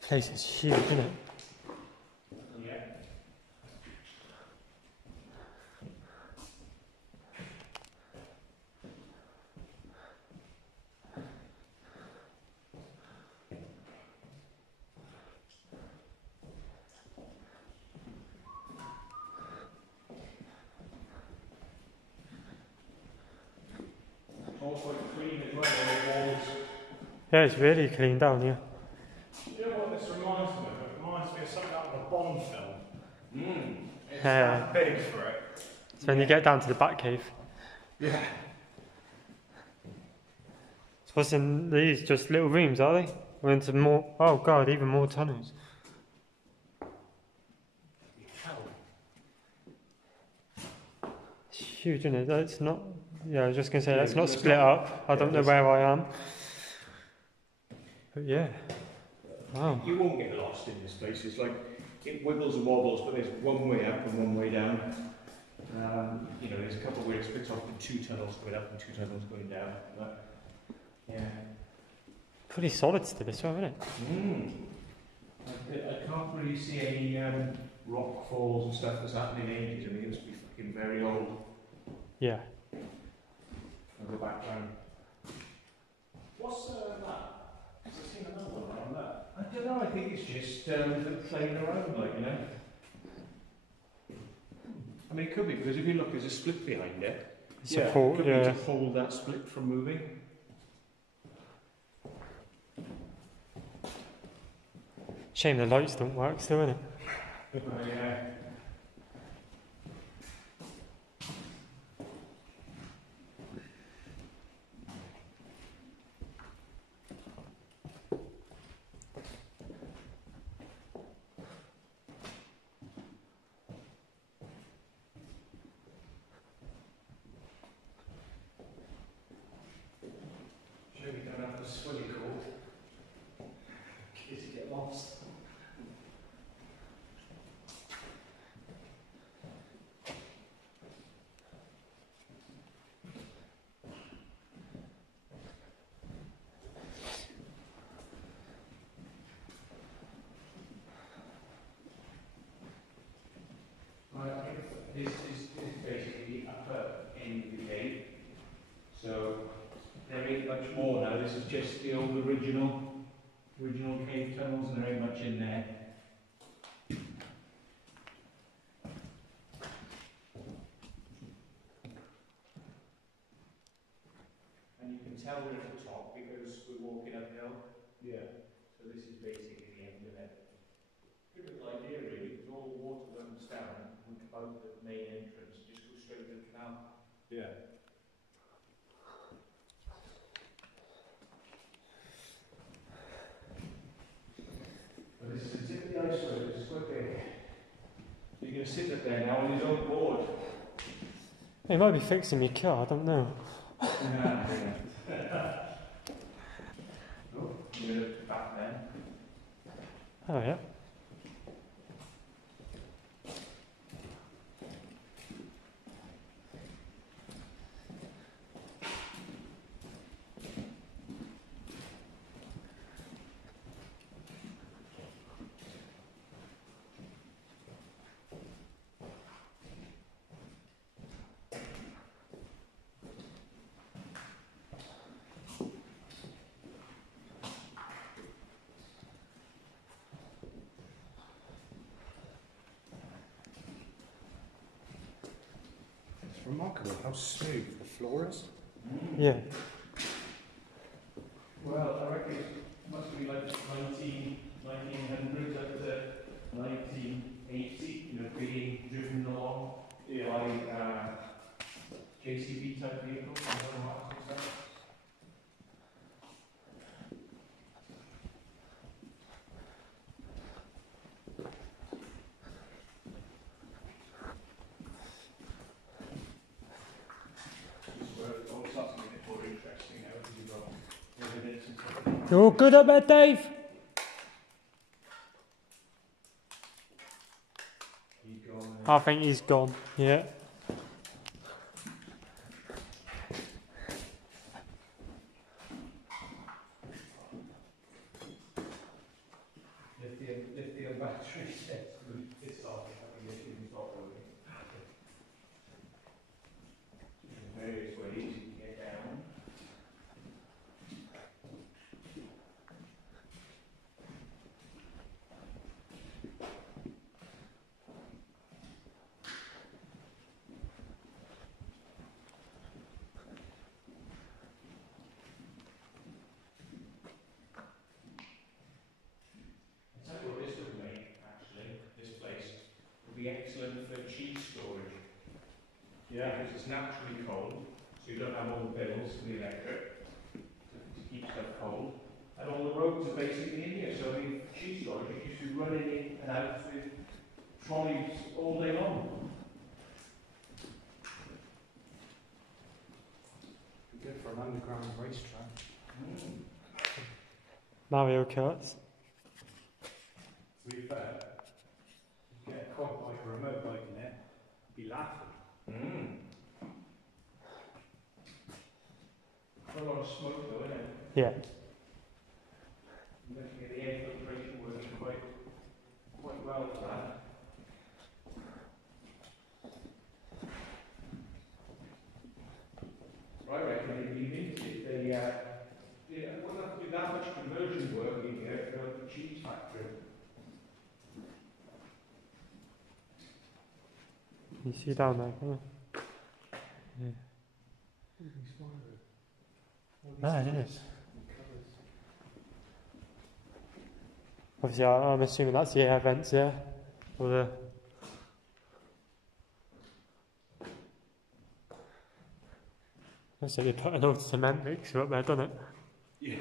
Place is huge, isn't it? Yeah. Also clean as well, the walls. Yeah, it's really clean down here. You know what this reminds me of? It reminds me of something out of a Bond film. It's Yeah. big for it. So when you get down to the back cave. Yeah. So what's in these? Just little rooms, are they? Or into more? Oh god, even more tunnels. It's huge, isn't it? That's not. Yeah, I was just gonna say that's not split up. I don't know where I am. But yeah. Wow. You won't get lost in this place. It's like it wiggles and wobbles, but there's one way up and one way down. You know, there's a couple of ways split off in 2 tunnels going up and 2 tunnels going down. But yeah. Pretty solid still, this one, isn't it? I can't really see any rock falls and stuff that's happening in ages. I mean, it must be fucking very old. Yeah. I'll go back round. What's that? I've seen another one around that. I don't know, I think it's just playing around, like, you know. I mean, it could be, because if you look, there's a split behind it. Support, it could yeah. be to hold that split from moving. Shame the lights don't work still, isn't it? Yeah. Sure we don't have to swim cold. In case you get lost. This is basically the upper end of the cave. So there ain't much more now. This is just the old original cave tunnels, and there ain't much in there. And you can tell we're at the top because we're walking uphill. Yeah. So this is basically the end of it. Good little idea really, because all the water runs down and out the main entrance, just go straight to the canal. Yeah. But this is the tip of the iceberg, it's quite big. You're going to sit up there now on his own board. He might be fixing your car, I don't know. Oh, you're going to look back then. Oh yeah. Remarkable how smooth the floor is. Yeah. Well, I reckon it must be like 1900s up to 1980, you know, being driven along by JCB type vehicles and stuff. You're all good up there, Dave? I think he's gone. Yeah. Lithium battery sets. It's starting having issues and stop working. Various ways you can get down. I'll tell you what this would make, actually, this place would be excellent for cheese storage. Yeah. Because it's naturally cold, so you don't have all the bills for the electric to keep stuff cold. And all the roads are basically in here, so I mean, cheese storage, you used to be running in and out with trolleys all day long. Good for an underground racetrack. Mario Karts. To be fair, you get a quad bike or a motorbike in there, be laughing. Quite a lot of smoke though, isn't it? Yeah. You have to get the air filtration working quite well for that. So I reckon they'd be minted if they wouldn't have to do that much conversion work in here for the cheese factory. You see down there, can't you? Yeah. Ah, it is. Obviously, I'm assuming that's the air vents, yeah? Or the... Looks like they put an old cement mixer up there, doesn't it? Yeah.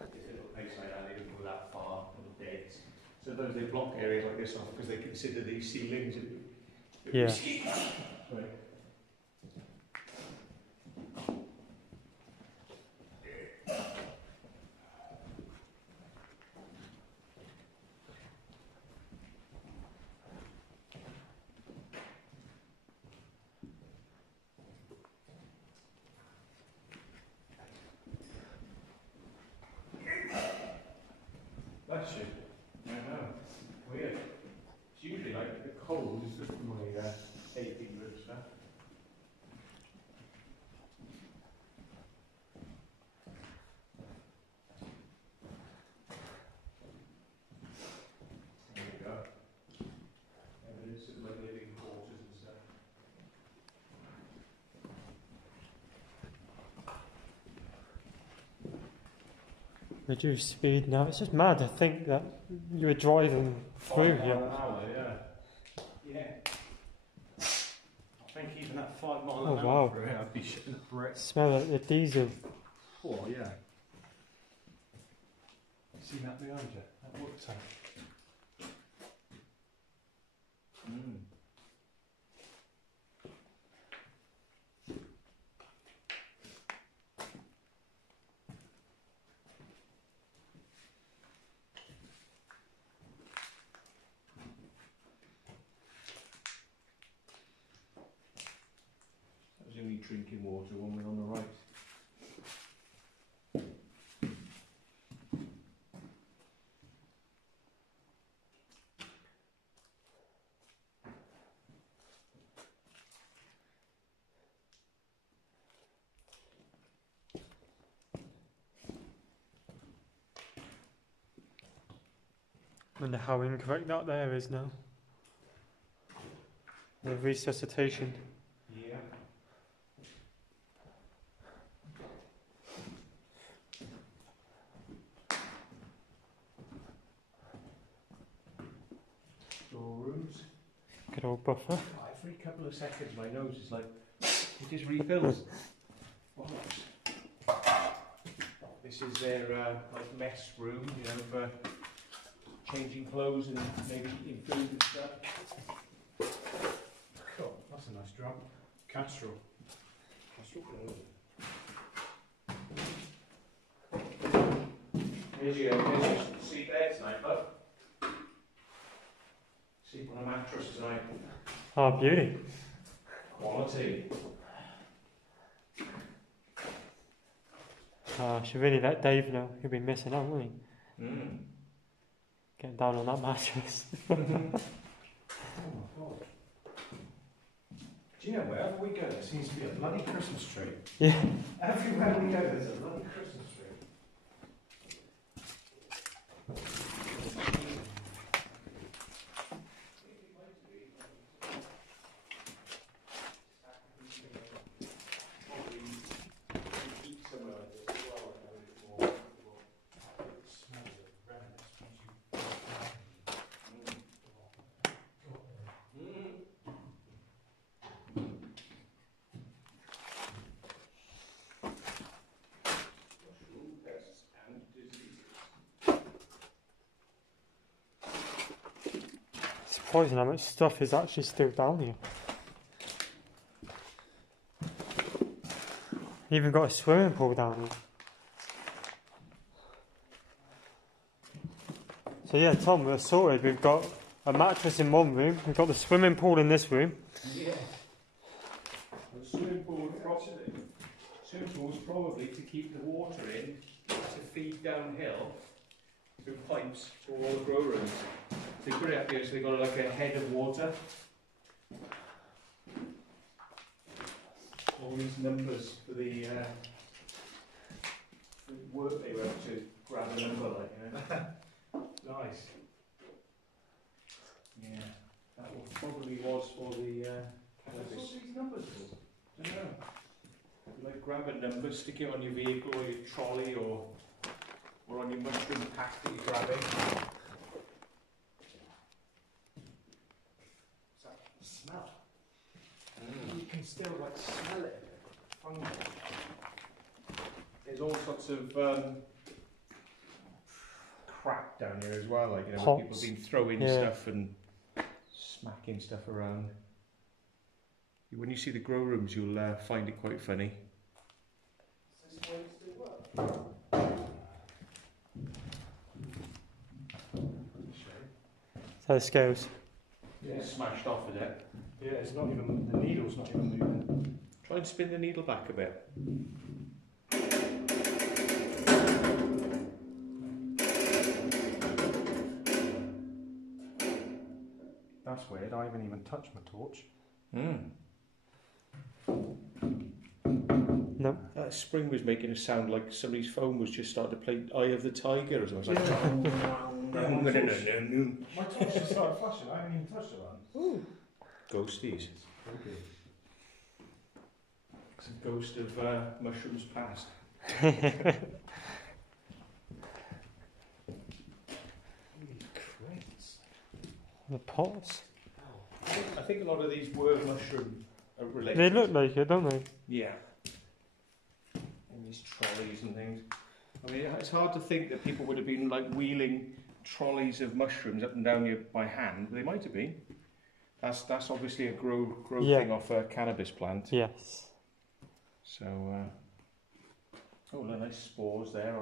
This little place like that, they don't go that far, little beds. Sometimes they block areas like this off because they consider these ceilings. Yeah. Sorry. Bless you. I know. Weird. It's usually like the cold is just my aching room stuff. There we go. Evidence of like living quarters and stuff. Reduce speed now. It's just mad to think that you were driving through 5 here. mile an hour, yeah. Yeah. I think even at 5 mile Oh, an wow. hour for it, I'd be shitting the bricks. Smell like the diesel. Oh, yeah. See that behind you? That works out. That was the only drinking water one way on the right. I wonder how incorrect that there is now. The resuscitation. Yeah. Storerooms. Good old buffer. Every couple of seconds my nose is like, it just refills. What? This is their like mess room, you know, for changing clothes and maybe eating food and stuff. Cool, that's a nice drum. Castrol. Castrol. Here's your sleep bed tonight, bud. Sleep on a mattress tonight. Oh, beauty. Quality. I should really let Dave know. He'll be missing out, won't he? Mm. Getting down on that mattress. Oh my god. Do you know wherever we go there seems to be a bloody Christmas tree? Yeah. Everywhere we go there's a bloody Christmas tree. Surprising how much stuff is actually still down here. Even got a swimming pool down here. So yeah, Tom, we're sorted. We've got a mattress in one room. We've got the swimming pool in this room. Yeah. The swimming pool is probably to keep the water in to feed downhill through pipes for all the grow rooms. They put it up here so they've got like a head of water. All these numbers for the work they were up to grab a number, like, you know. Nice. Yeah, that probably was for the cannabis. What's these numbers for? I don't know. You like grab a number, stick it on your vehicle or your trolley or on your mushroom pack that you're grabbing. What's that smell? You can still like smell it. Fungi. There's all sorts of crap down here as well, like, you know, where people Pots. have been throwing stuff and smacking stuff around. When you see the grow rooms, you'll find it quite funny. Is this way it still work? So the scales. Yeah, it's smashed off, is it? Yeah, it's not even, the needle's not even moving. Try and spin the needle back a bit. That's weird, I haven't even touched my torch. No. That spring was making a sound like somebody's phone was just starting to play Eye of the Tiger or something. It's like, My torch just started flashing, I haven't even touched it once. ghosties. It's a ghost of mushrooms past. The pots. I think a lot of these were mushroom related. They look like it, don't they? Yeah. And these trolleys and things. I mean, it's hard to think that people would have been like wheeling trolleys of mushrooms up and down here by hand. They might have been. That's obviously a grow thing off a cannabis plant. Yes. So, oh, nice spores there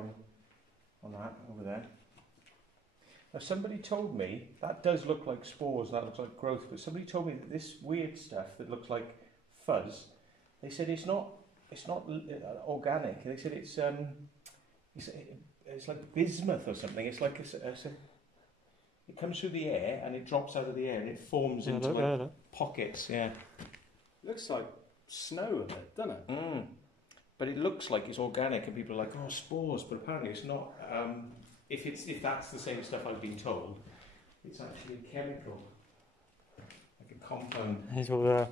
on that over there. Now, somebody told me that does look like spores. That looks like growth. But somebody told me that this weird stuff that looks like fuzz. They said it's not organic. They said it's like bismuth or something. It's like it comes through the air and it drops out of the air and it forms into like pockets. Yeah. Looks like snow a bit, doesn't it? Mm. But it looks like it's organic, and people are like, "Oh, spores," but apparently it's not. If that's the same stuff I've been told, it's actually a chemical, like a compound. These were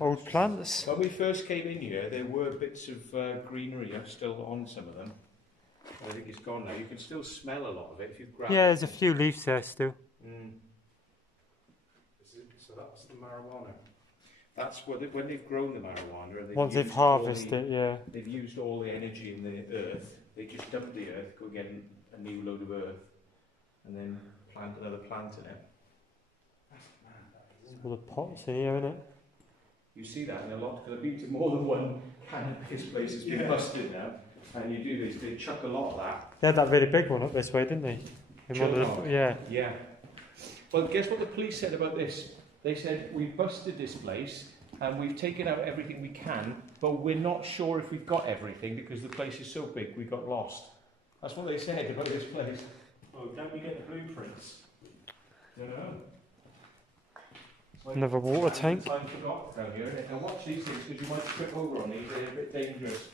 old plants. When we first came in here, there were bits of greenery still on some of them. I think it's gone now. You can still smell a lot of it if you grab. Yeah, there's a few leaves there still. Mm. So that's the marijuana. That's when they've grown the marijuana. And Once they've harvested it, they've used all the energy in the earth. They just dump the earth, go get a new load of earth, and then plant another plant in it. All the pots in here, isn't it? You see that in a lot, because I've been to more than one cannabis place. It's been busted now. And you do this, they chuck a lot of that. They had that really big one up this way, didn't they? In one of the, yeah. Yeah. Well, guess what the police said about this? They said, we've busted this place and we've taken out everything we can, but we're not sure if we've got everything because the place is so big we got lost. That's what they said about this place. Oh, don't we get the blueprints? Don't know. Like Another water tank. Time forgot down here, and watch these things because you might trip over on these. They're a bit dangerous.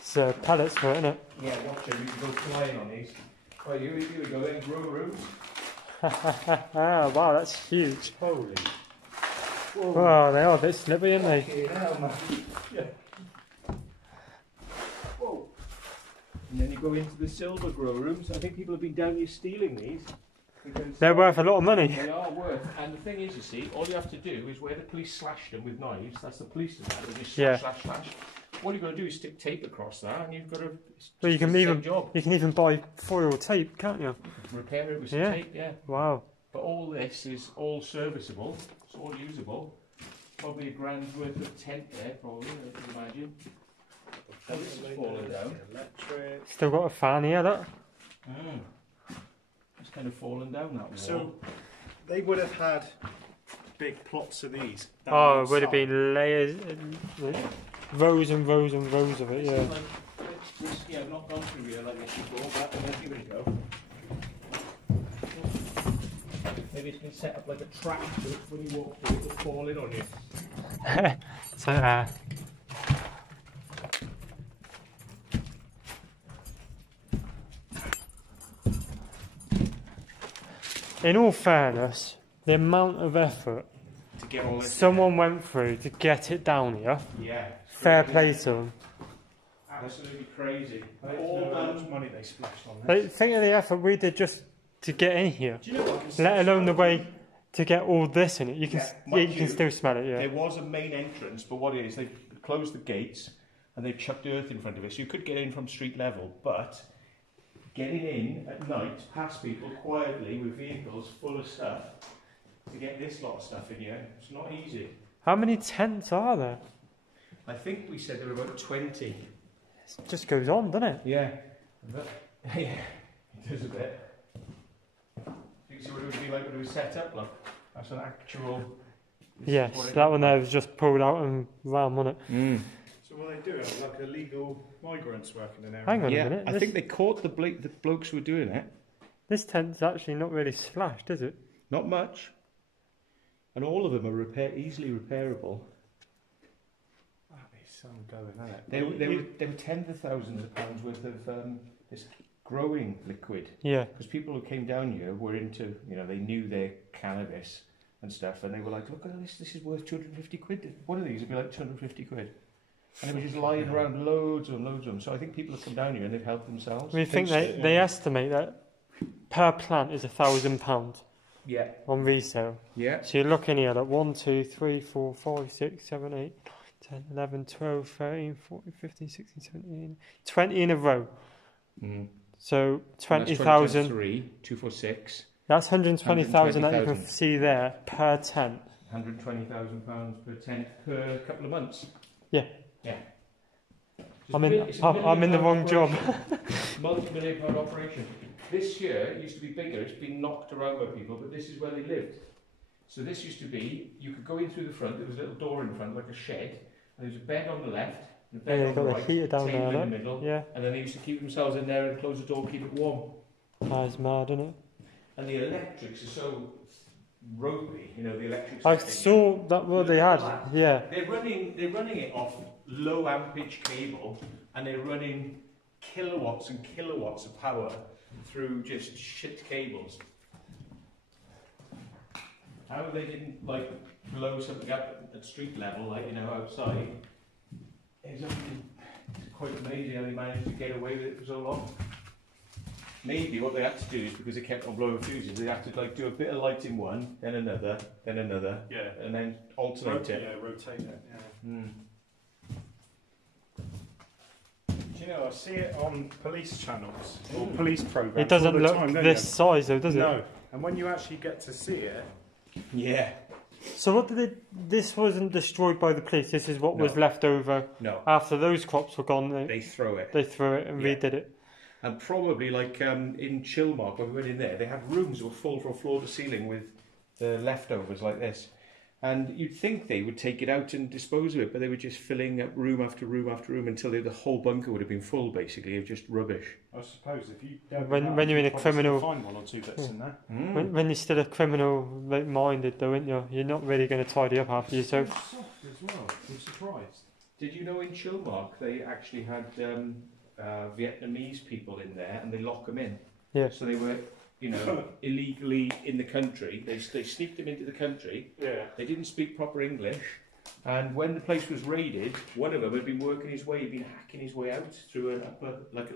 It's pallets for it, isn't it? Yeah, watch them. You can go flying on these. Right, here we go. Then grow rooms. Wow, that's huge. Holy. Whoa. Wow, they are a bit slippery, aren't they? Okay, now, man. Yeah. Whoa. And then you go into the silver grow rooms. I think people have been down here stealing these. They're worth a lot of money. They are worth. And the thing is, you see, all you have to do is where the police slashed them with knives, that's the police doing that. They just slash, slash. All you've got to do is stick tape across that, and you've got to. Well, you can even buy foil tape, can't you? Repair it with some tape, yeah. Wow. But all this is all serviceable. It's all usable. Probably $1,000 worth of tent there, probably, I can imagine. Oh, this is falling down. Electric. Still got a fan here, look. It's kind of fallen down that wall. So they would have had big plots of these. Oh, it would have been layers, rows and rows and rows of it, yeah. Yeah, I've not gone through here like this before, but here we go. Maybe it's been set up like a trap so when you walk through it will fall in on you. So, in all fairness, the amount of effort To get all this someone went through to get it down here, yeah, fair play to them. absolutely crazy. I don't know how much money they splashed on this. Like, think of the effort we did just to get in here, Do you know what? let alone the way to get all this in it. You can, you can still smell it, yeah. There was a main entrance, but what it is, they closed the gates and they chucked earth in front of it, so you could get in from street level, but getting in at night, past people quietly with vehicles full of stuff, to get this lot of stuff in here, it's not easy. How many tents are there? I think we said there were about 20. It just goes on, doesn't it? Yeah. But, yeah, it does a bit. You can see what it would be like when it was set up, look. That's an actual... Yes, that one there was just pulled out and ram on it. So what they do have like illegal migrants working in there. Hang on a minute. I think they caught the blokes who were doing it. This tent's actually not really slashed, is it? Not much. And all of them are easily repairable. That is some going, isn't it? They were tens of thousands of pounds worth of this growing liquid. Yeah. Because people who came down here were into, they knew their cannabis and stuff, and they were like, look at this is worth 250 quid. One of these would be like 250 quid. And it was just lying around loads and loads of them. So I think people have come down here and they've helped themselves. We think they estimate that per plant is £1,000 Yeah. on resale. Yeah. So you're looking here at 1, 2, 3, 4, 5, 6, 7, 8, 10, 11, 12, 13, 14, 15, 16, 17, 20 in a row. So 20,000. 246. That's 120,000 that you can see there per tent. £120,000 per tent per couple of months. Yeah. Yeah. I'm in the wrong job. Multi-million-pound operation. This year it used to be bigger. It's been knocked around by people, but this is where they lived. So this used to be, you could go in through the front. There was a little door in front, like a shed, and there was a bed on the left, and a bed on the right, heater down table there, in the middle, yeah. and then they used to keep themselves in there and close the door, keep it warm. That's mad, isn't it? And the electrics are so ropey, the electrics. I saw that what they had. Yeah. They're running it off low ampage cable, and they're running kilowatts and kilowatts of power through just shit cables. How they didn't blow something up at street level, outside, it's quite amazing how they managed to get away with it for so long. Maybe what they had to do is, because they kept on blowing fuses, they had to do a bit of light in one, then another, yeah, and then alternate it. Yeah, rotate it. Yeah. Do you know, I see it on police channels or police programs. It doesn't look this size though, does it? No. And when you actually get to see it, yeah, So what did they? This wasn't destroyed by the police. This is what was left over. No. After those crops were gone, They throw it. They threw it and redid it. And probably like in Chilmark, when we went in there, they had rooms that were full from floor to ceiling with the leftovers like this. And you'd think they would take it out and dispose of it, but they were just filling up room after room after room until the whole bunker would have been full, basically, of just rubbish. I suppose if you when you're in a criminal, find one or two bits in there. When you're still a criminal minded, though, aren't you? You're not really going to tidy up after yourself. It's soft as well. I'm surprised. Did you know in Chilmark they actually had Vietnamese people in there, and they lock them in? Yeah. So they were, you know, illegally in the country. They sneaked them into the country. Yeah. They didn't speak proper English. And when the place was raided, one of them had been working his way, he'd been hacking his way out through an upper, like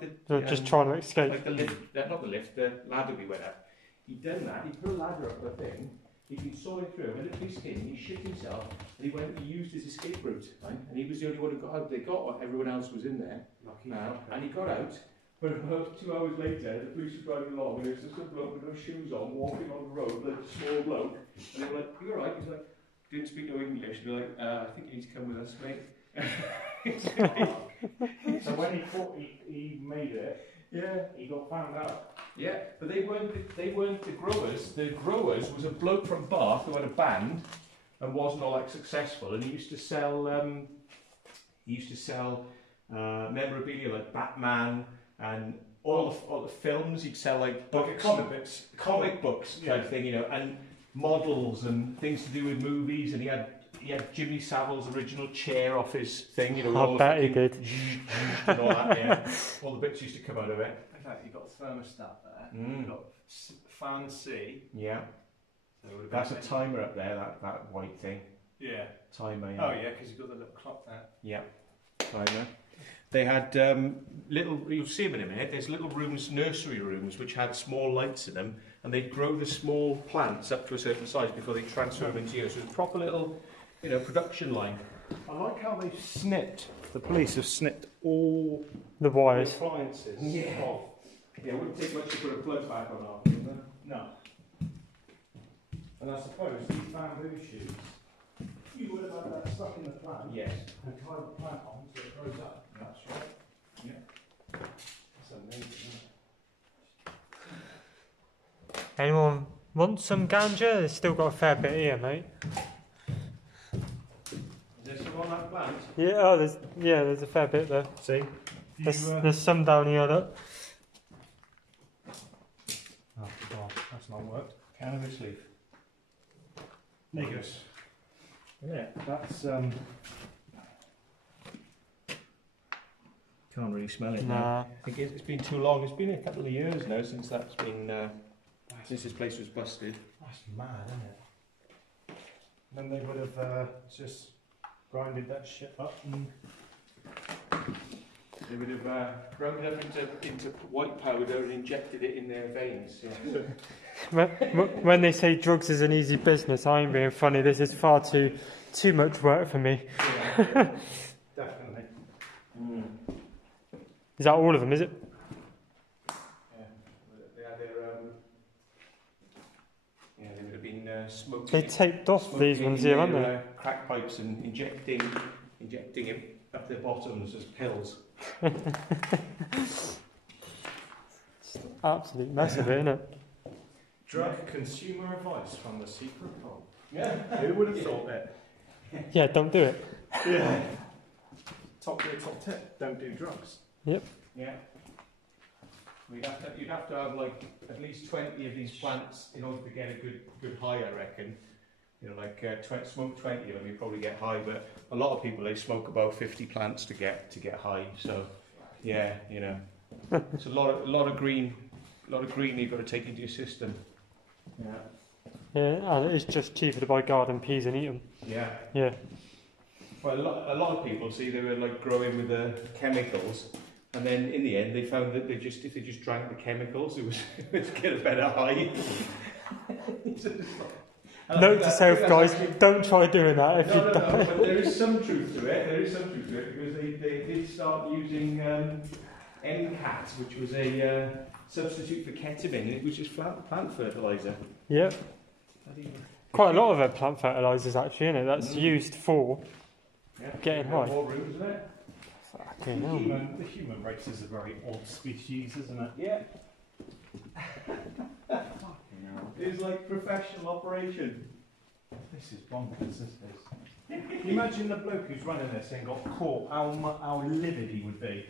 the... just trying to escape. Like the lift, not the lift, the ladder we went up. He'd done that, he put a ladder up the thing, he'd been sawing through, when the police came, he shit himself, and he used his escape route, right? And he was the only one who got out. They got everyone else was in there. Lucky now, and he got out. But about 2 hours later, the police were driving along, and there was just a bloke with no shoes on, walking on the road, like a small bloke, and they were like, "You alright?" He's like, didn't speak no English. They're like, "I think you need to come with us, mate." So when he thought he made it, he got found out. Yeah, but they weren't the growers. The growers was a bloke from Bath who had a band and wasn't all that successful, and he used to sell memorabilia like Batman and all the films. He'd sell like books, comic books type thing, you know, and models and things to do with movies. And he had Jimmy Savile's original chair off his thing, you know. I bet he did. And all that, yeah. All the bits used to come out of it. In fact, you've got a thermostat there. You've got fan C. Yeah. So that's a timer up there, that white thing. Yeah. Timer. Yeah. Oh yeah, because you've got the little clock there. Yeah. Timer. They had little, you'll see them in a minute, there's little rooms, nursery rooms, which had small lights in them, and they'd grow the small plants up to a certain size before they transfer them into yours. So it's a proper little, you know, production line. I like how they've snipped, the police have snipped all the wires. appliances. Yeah. Yeah, it wouldn't take much to put a plug back on after, would it? No. And I suppose these bamboo shoes, you would have had that stuck in the plant. Yes. And tie the plant on so it grows up. That's right. Yeah. That's amazing, isn't it? Anyone want some ganja? There's still got a fair bit here, mate. Is there some on that plant? Yeah, there's a fair bit there. See? There's some down here, look. Oh, God, that's not worked. Cannabis leaf. Negus. Yeah, that's Can't really smell it Nah. now. I think it's been too long. It's been a couple of years now since that's been since this place was busted. That's mad, isn't it? Then they would have just grinded that shit up and They would have ground it up into white powder and injected it in their veins. Yeah. When they say drugs is an easy business, I ain't being funny. This is far too much work for me. Yeah. definitely. Is that all of them, is it? Yeah. They had their they would have been smoking. They taped off these ones here, haven't they? Crack pipes and injecting him up their bottoms as pills. Absolute mess of it, isn't it? Drug consumer advice from the secret vault. Yeah. Who would have thought it? Yeah, don't do it. Yeah. Top tip, don't do drugs. Yep. Yeah. You'd have to have like at least 20 of these plants in order to get a good high, I reckon. You know, like smoke 20 of them, you probably get high. But a lot of people, they smoke about 50 plants to get high. So, yeah, you know, it's a lot of green you've got to take into your system. Yeah. Yeah, and it's just cheaper to buy garden peas and eat them. Yeah. Yeah. Well, a lot of people see they were like growing with the chemicals, and then in the end they found that if they just drank the chemicals, it was to get a better high. Note to self, guys, don't try doing that if you don't. No, but there is some truth to it. Because they did start using NCAT, which was a substitute for ketamine. It was just plant fertilizer. Yep. Quite a lot of it plant fertilisers actually, isn't it? That's used for getting high. More rooms, isn't it? Fucking hell, man. The human race is a very odd species, isn't it? Yeah. It's like professional operation. This is bonkers, isn't this? Can you imagine the bloke who's running this and got caught, how livid he would be?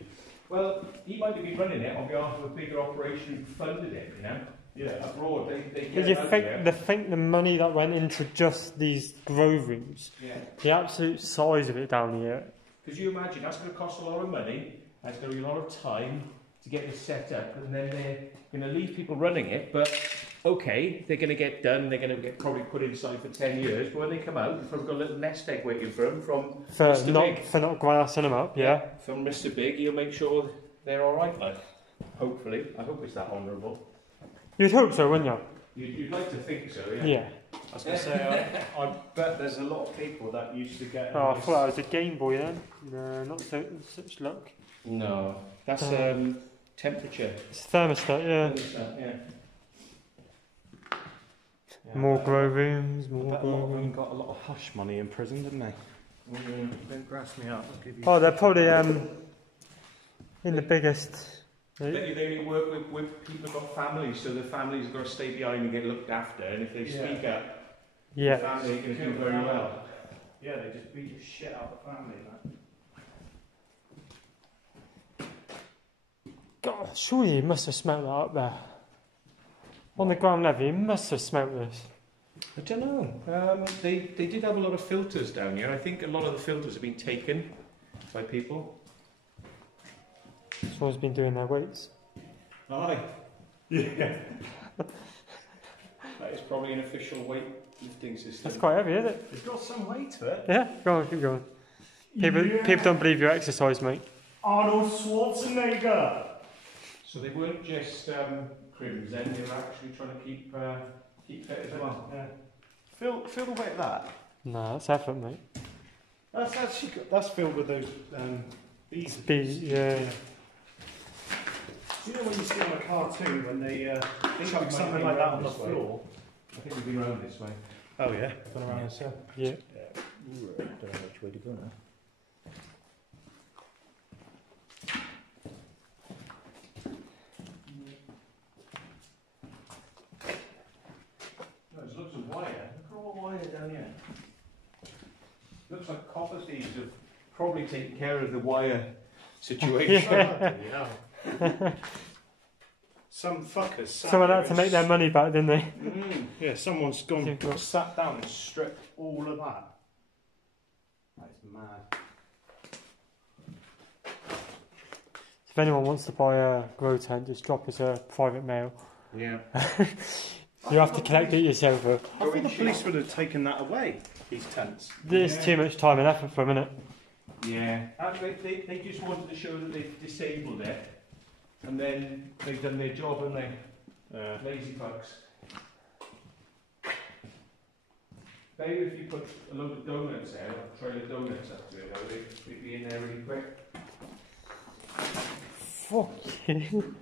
Well, he might have been running it on behalf of a bigger operation who funded it, you know? Yeah. Abroad, they Did get you it out think here. the money that went into just these grow rooms, Yeah. the absolute size of it down here? Because you imagine, that's going to cost a lot of money, that's going to be a lot of time to get this set up, and then they're going to leave people running it, but okay, they're going to get done, they're going to get probably put inside for 10 years, but when they come out, they've probably got a little nest egg waiting for them from Mr. Big. For not grassing them up, yeah. From Mr. Big, he'll make sure they're alright, like. Hopefully. I hope it's that honourable. You'd hope so, wouldn't you? You'd like to think so, yeah? Yeah. I was going to say, I bet there's a lot of people that used to get... Oh, I thought that was a Game Boy then. No, not such luck. No. That's temperature. It's thermostat, yeah. Yeah. More grow rooms, I more bet a grow lot of them rooms. got a lot of hush money in prison, didn't they? Don't grass me up, I'll give you... Oh, they're probably in the biggest... They only work with people who've got families, so the families have got to stay behind and get looked after, and if they speak up, Yeah. the family are going to do very well. Yeah, they just beat the shit out of the family, man. God, surely you must have smelt that up there. On the ground level, you must have smelt this. I don't know. They did have a lot of filters down here. I think a lot of the filters have been taken by people. Someone's been doing their weights. Aye. Yeah. That is probably an official weightlifting system. That's quite heavy, isn't it? It's got some weight to it. Yeah, go on, keep going. People don't believe you exercise, mate. Arnold Schwarzenegger! So they weren't just crims then, they were actually trying to keep fit as well. Yeah. Feel the weight of that. Nah, that's effort, mate. That's filled with those bees. Yeah. Do you know when you see on a cartoon when they chuck we might something be like that around on the this way. floor? I think we've been around this way. Oh yeah, gone around this. Yeah. Don't know which way to go now. No, there's lots of wire. Look at all the wire down here. Looks like copper thieves have probably taken care of the wire situation. Yeah. Some fuckers. Someone had to make their money back, didn't they? Yeah, someone's gone, Yeah. sat down and stripped all of that. That's mad. If anyone wants to buy a grow tent, just drop us a private mail. Yeah. You have to collect it yourself, though. I thought the police would have taken that away, these tents. There's too much time and effort for a minute. Yeah. They just wanted to show that they've disabled it, and then they've done their job, haven't they? Lazy fucks. Maybe if you put a load of donuts there, like a trail of donuts up to it, though, they'd be in there really quick. Fuck you.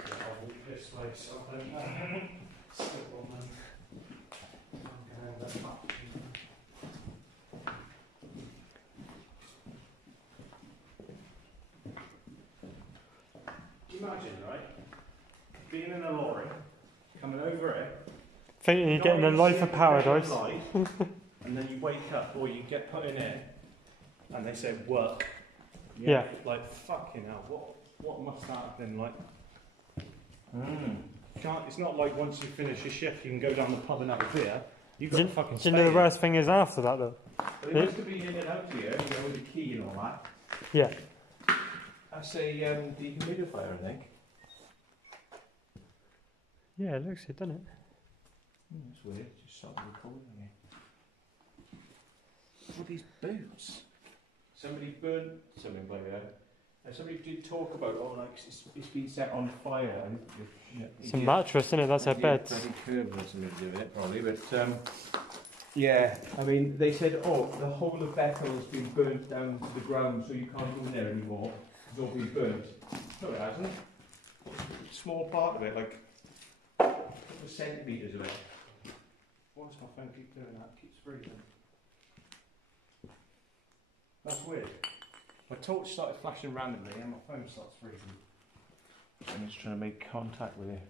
I'll move this way so I don't step on them. I'm going to up. Imagine, right? Being in a lorry, coming over it. Thinking you're getting the life of paradise. And then you wake up or you get put in it and they say work. Yeah. Like fucking hell, what must that have been like? It's not like once you finish your shift you can go down the pub and have a beer. You've got to fucking Do you know the worst thing is after that, though? But they must have been in and out here, you know, with the key and all that. Yeah. That's a dehumidifier, I think. Yeah, it looks it, doesn't it? That's weird, just stopped recording again. What are these boots? Somebody burnt something by there. And somebody did talk about, like, it's been set on fire. And, It's a mattress, isn't it? That's a bed. Bloody curb has something to do with it, probably. But, yeah, I mean, they said, the whole of Bethal has been burnt down to the ground, so you can't go in there anymore. It's all been burnt. No, it hasn't. A small part of it, like couple of centimetres away. Why does my phone keep doing that? It keeps freezing. That's weird. My torch started flashing randomly and my phone starts freezing. I'm just trying to make contact with you.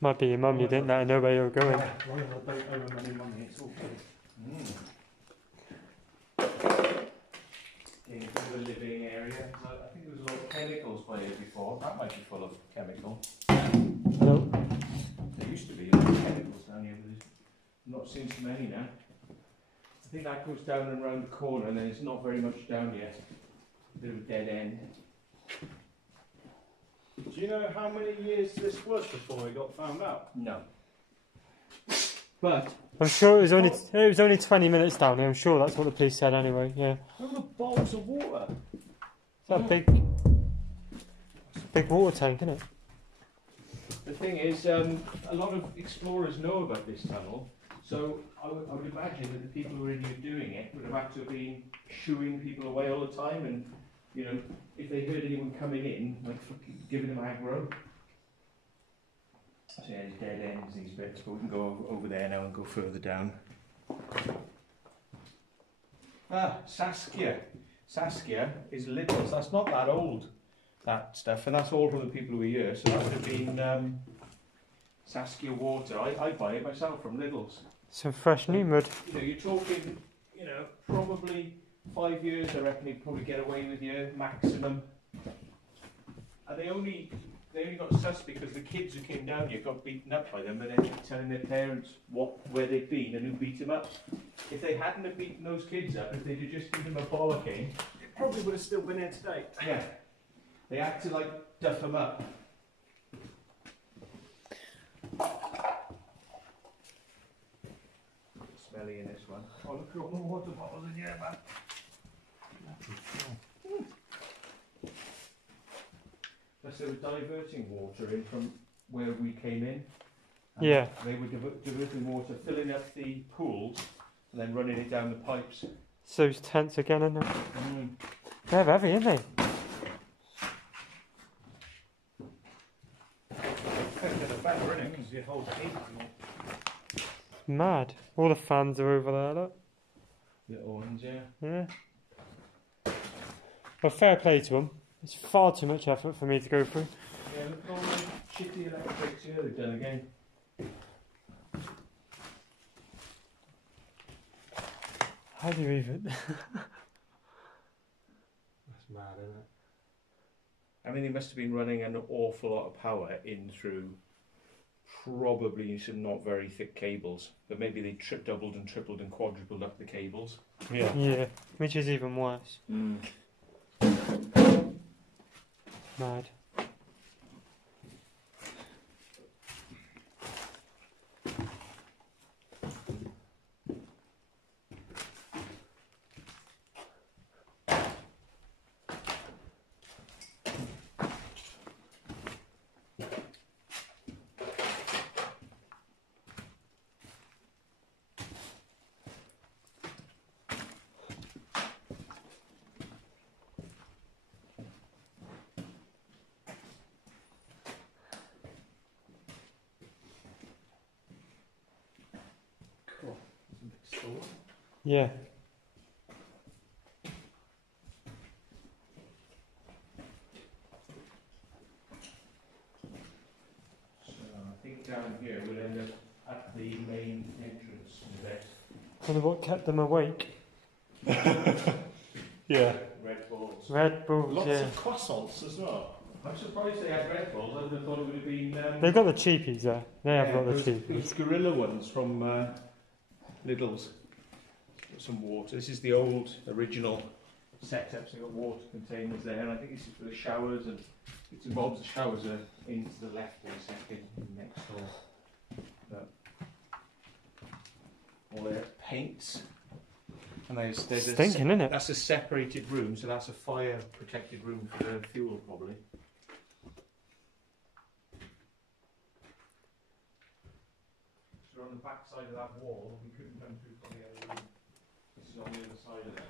Might be your mum, you didn't let her know where you were going. Yeah, well, I don't owe them any money, it's all good. In a living area. I think there was a lot of chemicals by here before. That might be full of chemicals. No. There used to be a lot of chemicals down here, but I'm not seeing so many now. I think that goes down and around the corner, and then it's not very much down yet. A bit of a dead end. Do you know how many years this was before it got found out? No. But I'm sure it was only 20 minutes down here. I'm sure that's what the police said anyway. Yeah. Look at the bowls of water. It's that big water tank, isn't it? the thing is, a lot of explorers know about this tunnel, so I would imagine that the people who were in here doing it would have had to have been shooing people away all the time, and you know, if they heard anyone coming in, like giving them aggro. So yeah, there's dead ends, these bits, but we can go over there now and go further down. Ah, Saskia. Saskia is Lidl's. That's not that old, that stuff, and that's all from the people who were here. So that would have been Saskia water. I buy it myself from Lidl's. Some fresh new mud. You know, you're talking, you know, probably 5 years. I reckon you'd probably get away with your maximum. And they only got sus because the kids who came down here got beaten up by them, and then telling their parents where they'd been and who beat them up. If they hadn't have beaten those kids up, if they'd have just given them a bollocking, It probably would have still been here today. yeah, they had to like duff them up. Smelly in this one. Oh, look at all the water bottles in here, man. Plus they were diverting water in from where we came in. And Yeah. they were diverting water, filling up the pools, and then running it down the pipes. So those tents again, isn't it? They're heavy, aren't they? They're better, innit? Because you hold the heat more. It's mad. All the fans are over there, look. Little ones, yeah. Yeah. Well, fair play to them. It's far too much effort for me to go through. Yeah, look at all the shitty electrics here they've done again. How do you even? That's mad, isn't it? I mean, they must have been running an awful lot of power in through probably some not very thick cables, but maybe they doubled and tripled and quadrupled up the cables. Yeah. Yeah, which is even worse. Mad. Cool. Cool. Yeah. So I think down here we'll end up at the main entrance in a bit. Wonder what kept them awake. Yeah. Red Bulls. Red Bulls, Lots yeah. of croissants as well. I'm surprised they had Red Bulls. I would have thought it would have been. They've got the cheapies there. They have got the those cheapies. gorilla ones from Lidl's. Some water. This is the old original setup. So you've got water containers there, and I think this is for the showers and bits and bobs. The showers are into the left in a second, next door. But all their paints. And there's Stinking, isn't it? that's a separated room, so that's a fire protected room for the fuel probably. So on the back side of that wall, we couldn't come through from the other room. This is on the other side of it.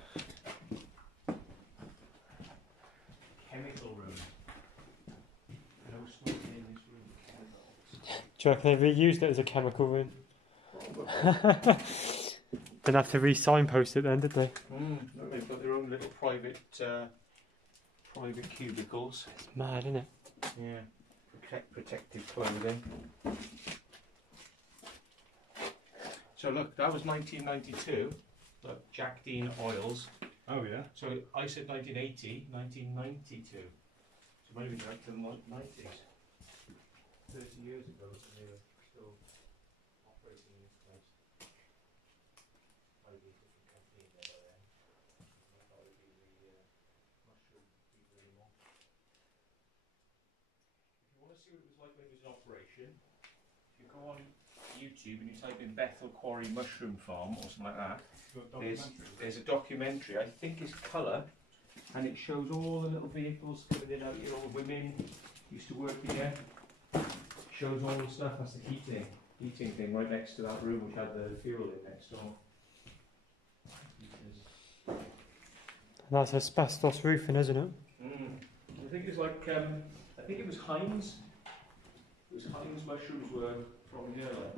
Chemical room. No smoking in this room. Chemicals. Do you reckon they reused it as a chemical room? Didn't have to re-signpost it then, did they? No, they've got their own little private cubicles. It's mad, isn't it? Yeah. Protective clothing. So look, that was 1992. Look, Jack Dean oils. Oh yeah. So I said 1980, 1992. So maybe like the 90s. 30 years ago, so they were still operating in this place. Maybe a different company in there by then. Might not have been the mushroom people anymore. If you want to see what it was like when it was in operation, if you go on YouTube and you type in Bethal Quarry Mushroom Farm or something like that, there's a documentary, I think it's colour, and it shows all the little vehicles coming in and out, you know, women used to work in here. Shows all the stuff, that's the heating thing right next to that room which had the fuel in next door. And that's asbestos roofing, isn't it? I think it's like, I think it was Heinz. It was Heinz mushrooms were from here, like.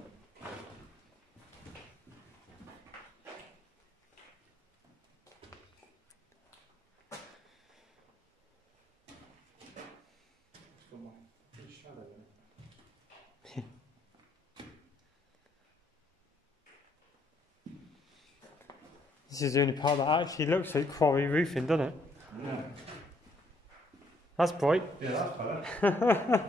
This is the only part that actually looks like quarry roofing, doesn't it? Yeah. That's bright. Yeah, that's better.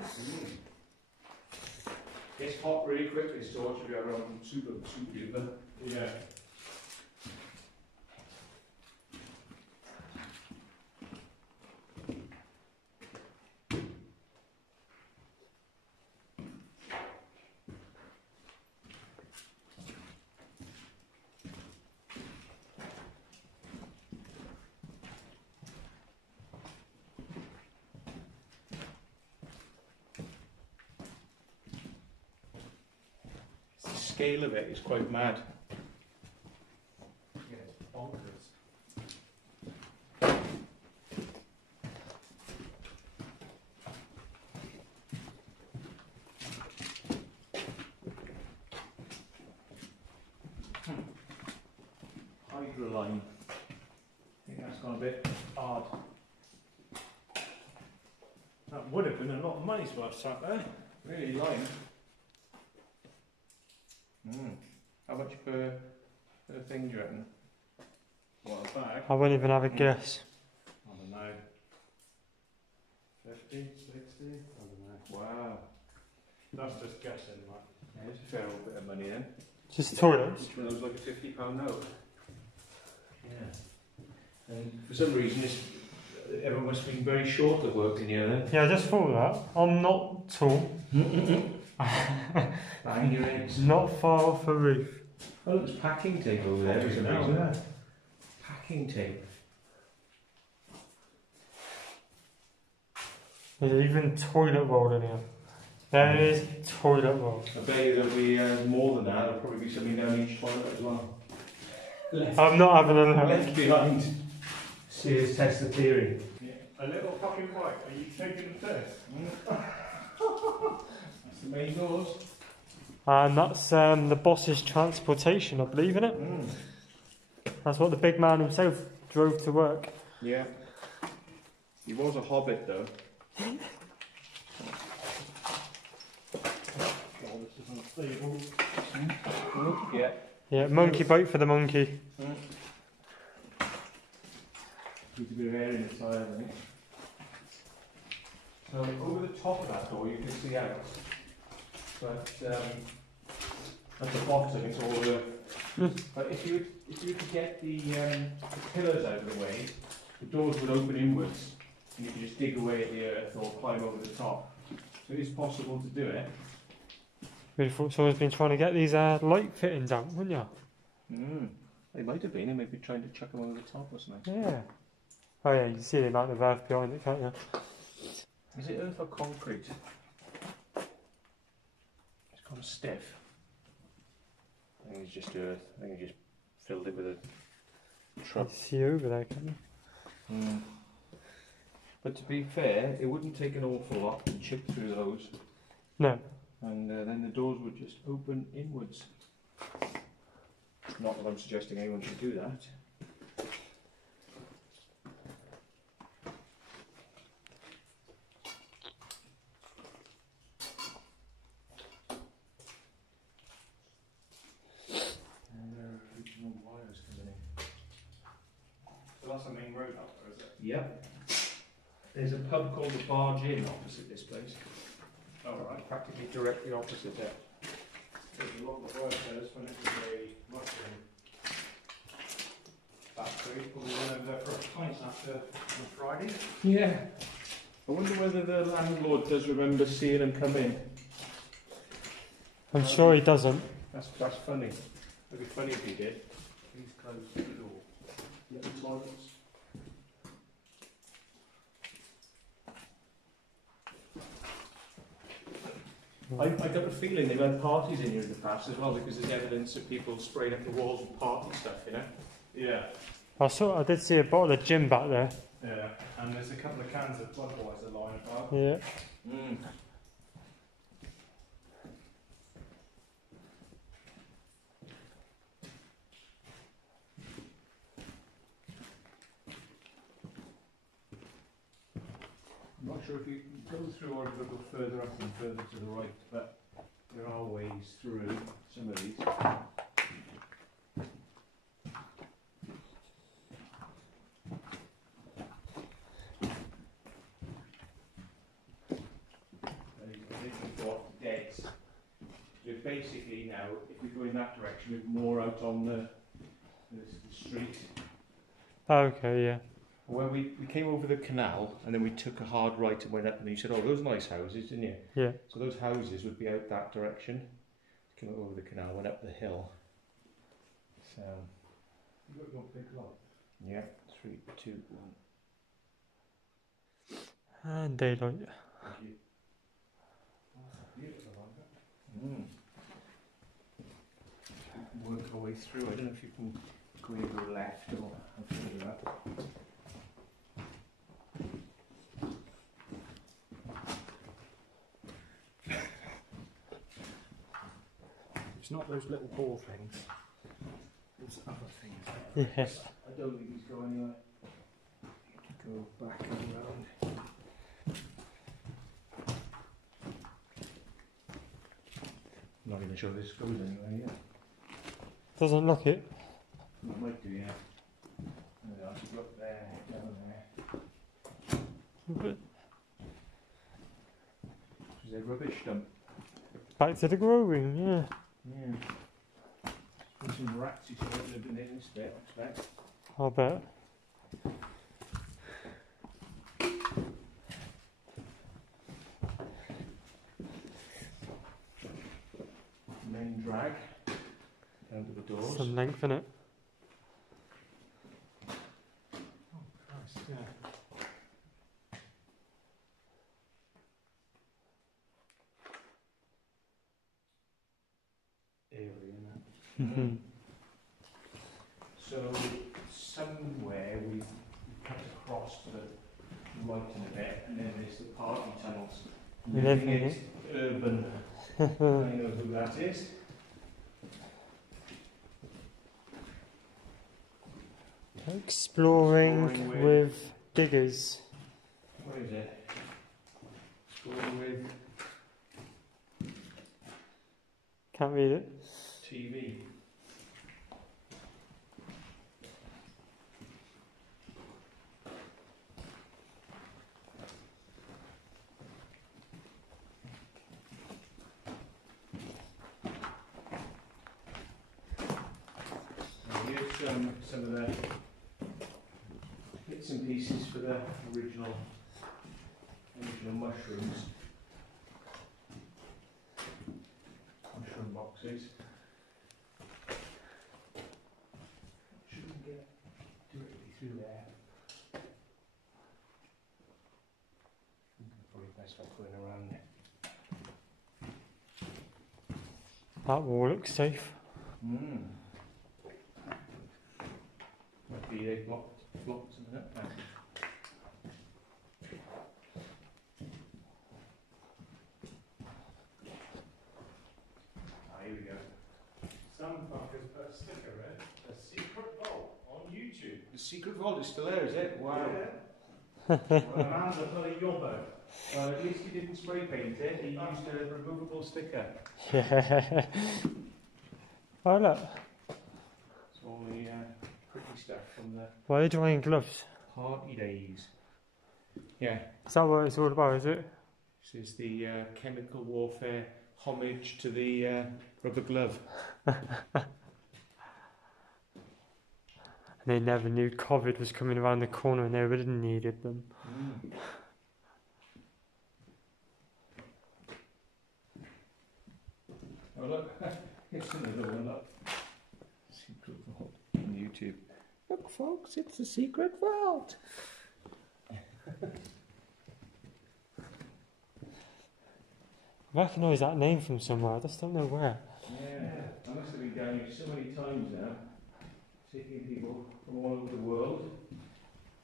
It's hot really quick, this torch, if you have around super duper. Yeah. The scale of it is quite mad. Yeah, it's bonkers. Hydro line. I think that's gone a bit hard. That would have been a lot of money's worth sat there. Really line. How much per thing do you reckon? What, a bag? I wouldn't even have a guess. I don't know. 50, 60? I don't know. Wow. That's just guessing, like. Yeah, it's a fair old bit of money then. Just toilets. Which one looks like a £50 note. Yeah. And for some reason, everyone must have been very short of work in here then. Yeah, I just thought that. I'm not tall. Bang your eggs. Not far off a roof. Oh, there's packing tape over there for some reason. Packing tape. There's even toilet roll in here. There is toilet roll. I bet you there'll be more than that. There'll probably be something down each toilet as well. I'm not having a look. Left behind. Serious test the theory. Yeah. A little fucking bite. Are you taking the piss? That's the main doors. And that's the boss's transportation, I believe, in it. That's what the big man himself drove to work. Yeah. He was a hobbit though. Yeah. Yeah, monkey boat for the monkey. Needs a bit of air in the tyre, I think. So over the top of that door you can see out. But at the bottom it's all but if you could get the pillars out of the way, the doors would open inwards and you could just dig away at the earth or climb over the top. So it is possible to do it. Really thought someone's been trying to get these light fittings out, wouldn't you? They might have been, and maybe trying to chuck them over the top or something. Yeah. Oh yeah, you can see the amount of earth behind it, can't you? Is it earth or concrete? It's kind of stiff. I think it's just earth. I think he just filled it with a truck. You see over there, can you? But to be fair, it wouldn't take an awful lot to chip through those. No. and then the doors would just open inwards. Not that I'm suggesting anyone should do that. And there are original wires coming in. So that's the main road up there, is it? Yep. There's a pub called the Barge Inn opposite this place. Oh, right. Practically directly opposite there. There's a lot of work there. This one is a mushroom factory. We went over there for a pint after on Friday. Yeah. I wonder whether the landlord does remember seeing him come in. I'm sure he doesn't. That's funny. It'd be funny if he did. Please close the door. Yeah, the toilets. I got the feeling they've had parties in here in the past as well, because there's evidence of people spraying up the walls with party stuff, you know? Yeah. I did see a bottle of gin back there. Yeah. And there's a couple of cans of Budweiser lying about. Yeah. Mm. I'm not sure if you can go through or if you go further up and further to the right, but there are ways through some of these. They've got deads. So basically now, if we go in that direction, we're more out on the street. Okay, yeah. Where we came over the canal and then we took a hard right and went up, and you said, oh, those nice houses, didn't you? Yeah. So those houses would be out that direction. Came over the canal, went up the hill. So, You've got your big lot. yeah, 3, 2, 1. And daylight. Thank you. Beautiful, aren't it? Work our way through. I don't know if you can go either left or how to do that. It's not those little ball things. There's other things. Yeah. I don't think he's going anywhere. Go back and around. I'm not even sure this goes anywhere yet. Doesn't look it. It might do, yeah. There, I should look there, down there. But There's a rubbish dump. back to the grow room, yeah. Yeah. There's some rats who sort of lived in this bit, I expect. I'll bet. Main drag down to the doors. Some length in it. Oh Christ, yeah. Area. So somewhere we cut across to the right in a bit, and then there's the party tunnels. You I live think in it's urban. I know who that is. Exploring Exploring with diggers. What is it? Exploring with Can't read it. TV. Some of the bits and pieces for the original mushrooms. Mushroom boxes. Shouldn't get directly through there. Probably best by going around it. That wall looks safe. Might be they blocked something up now. secret vault is still there, is it? Wow. Well, the man's a bloody yobber. Well, at least he didn't spray paint it. He used a removable sticker. Yeah. Oh look. It's all the pretty stuff from the Why are you drying gloves? party days. Yeah. Is that what it's all about, is it? This is the chemical warfare homage to the rubber glove. They never knew COVID was coming around the corner and they really needed them. Mm. Oh look, it's another one, look. Secret vault on YouTube. Look folks, it's the secret vault. I recognise that name from somewhere, I just don't know where. Yeah, I must have been down here so many times now, taking people from all over the world.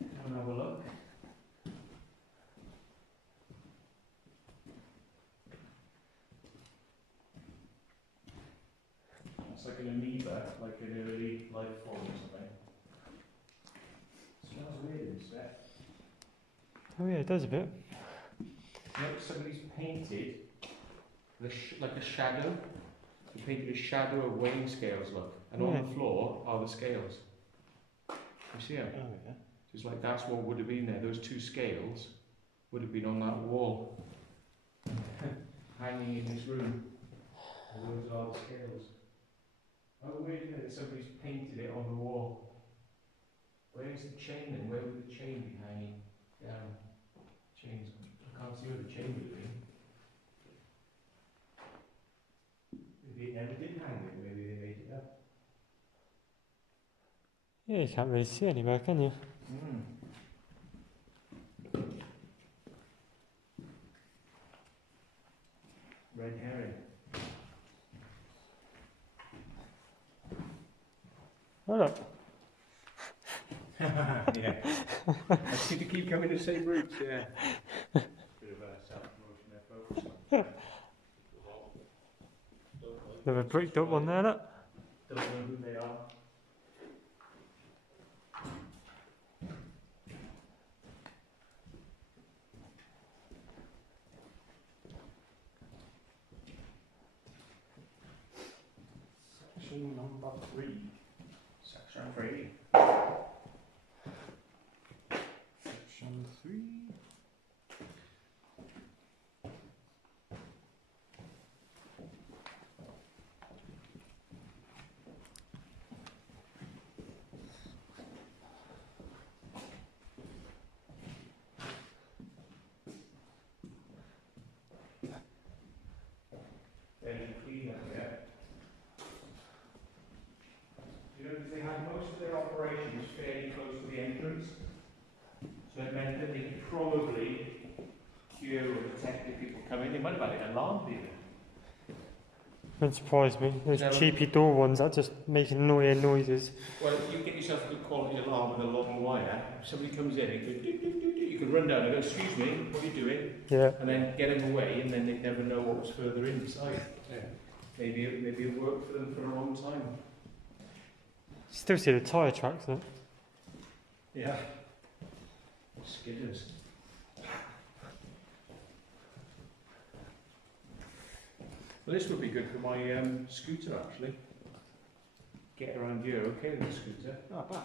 Come and have a look. It's like an amoeba, like an early life form or something. It smells weird in sweat. Oh yeah, it does a bit. Look, somebody's painted like a shadow. They painted a shadow of weighing scales, look. And on the floor are the scales. You see them? Oh, yeah. It's like that's what would have been there. Those two scales would have been on that wall. Hanging in this room. And those are the scales. Oh, weird, isn't it? Somebody's painted it on the wall. Where's the chain then? Where would the chain be hanging down? Chains. I can't see where the chain would have been. Maybe it never did hang it. Maybe they made it up. Yeah, you can't really see anywhere, can you? Red herring. Oh look. Yeah. I seem to keep coming the same routes, yeah. Bit of self-promotion there, folks. There's a bricked up one there, look. Don't know who they are. Section number 3. Section 3. Section 3. Very clean up here. You know, they had most of their operations fairly close to the entrance, so it meant that they could probably hear or detect if people come in. They might have had it alarmed even. Wouldn't surprise me. Those No. cheapy door ones that just make annoying noises. Well, you get yourself a good quality alarm with a long wire. If somebody comes in, it goes, doo, doo, doo, doo. You can run down and go, excuse me, what are you doing? Yeah. And then get them away, and then they'd never know what was further inside. Yeah. Maybe it worked for them for a long time. Still see the tyre tracks, though. Yeah. Skidders. Well, this would be good for my scooter, actually. Get around here, okay, with the scooter. Oh, I bet.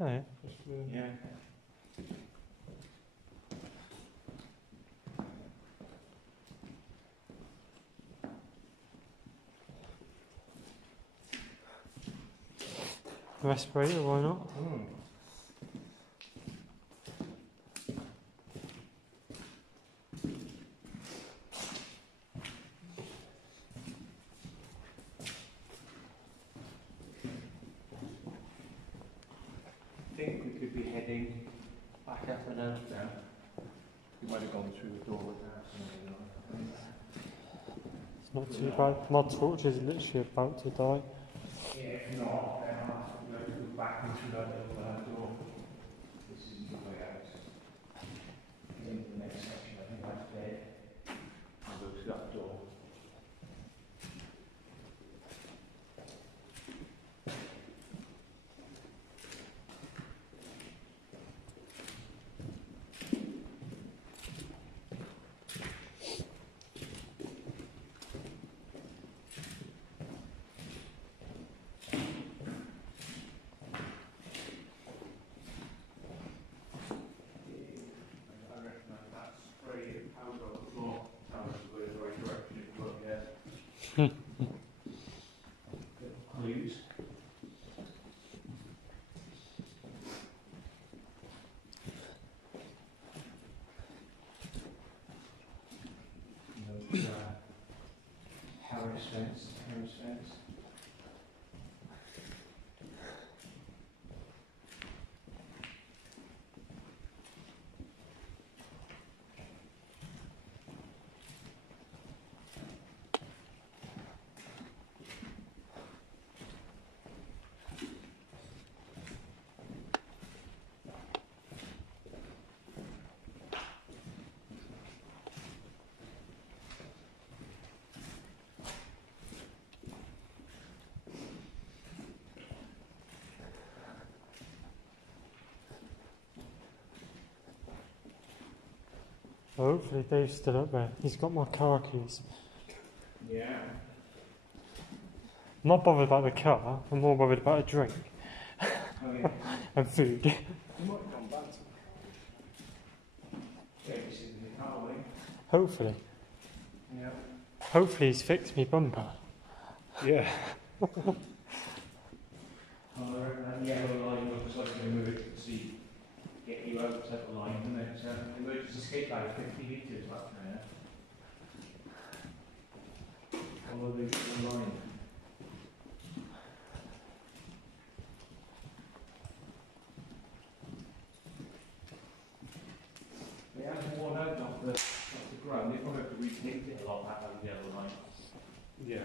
Oh yeah. Just, yeah. Respirator, why not? I think we could be heading back up and out now. We might have gone through the door with that. It's not too bad. My torch is literally about to die. Yeah, if not, then I'll have to go back into that little door. This is the way out. Into the next section, I think that's dead. I'll go to that door. Clues. Harris fence. Hopefully Dave's still up there. He's got my car keys. Yeah. I'm not bothered about the car, I'm more bothered about a drink. Oh, yeah. And food. You might come back to Yeah, you sit in the car, won't Hopefully. you? Yeah. Hopefully he's fixed me bumper. Yeah. That yellow line looks like an emergency, get you out type of line, isn't it? Emergency escape out 50 metres back there. Follow the line. They haven't worn out off the ground, they probably have to retake it a lot back out the yellow line. Yeah.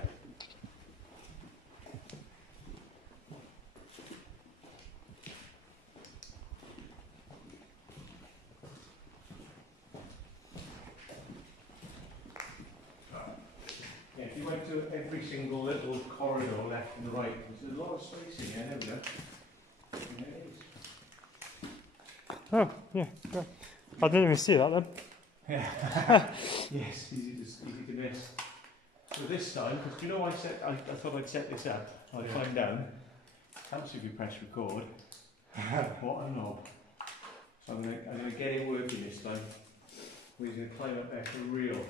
Yeah, if you went to every single little corridor left and right, there's a lot of space in there, there we go. And there it is. Oh, yeah, great. I didn't even see that then. Yeah. Yes, easy to miss. So this time, because do you know I thought I'd set this up. I'd climb down. Helps if you press record. What a knob. So I'm gonna get it working this time. We're gonna climb up there for real.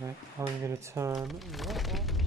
Right, I'm going to turn that off.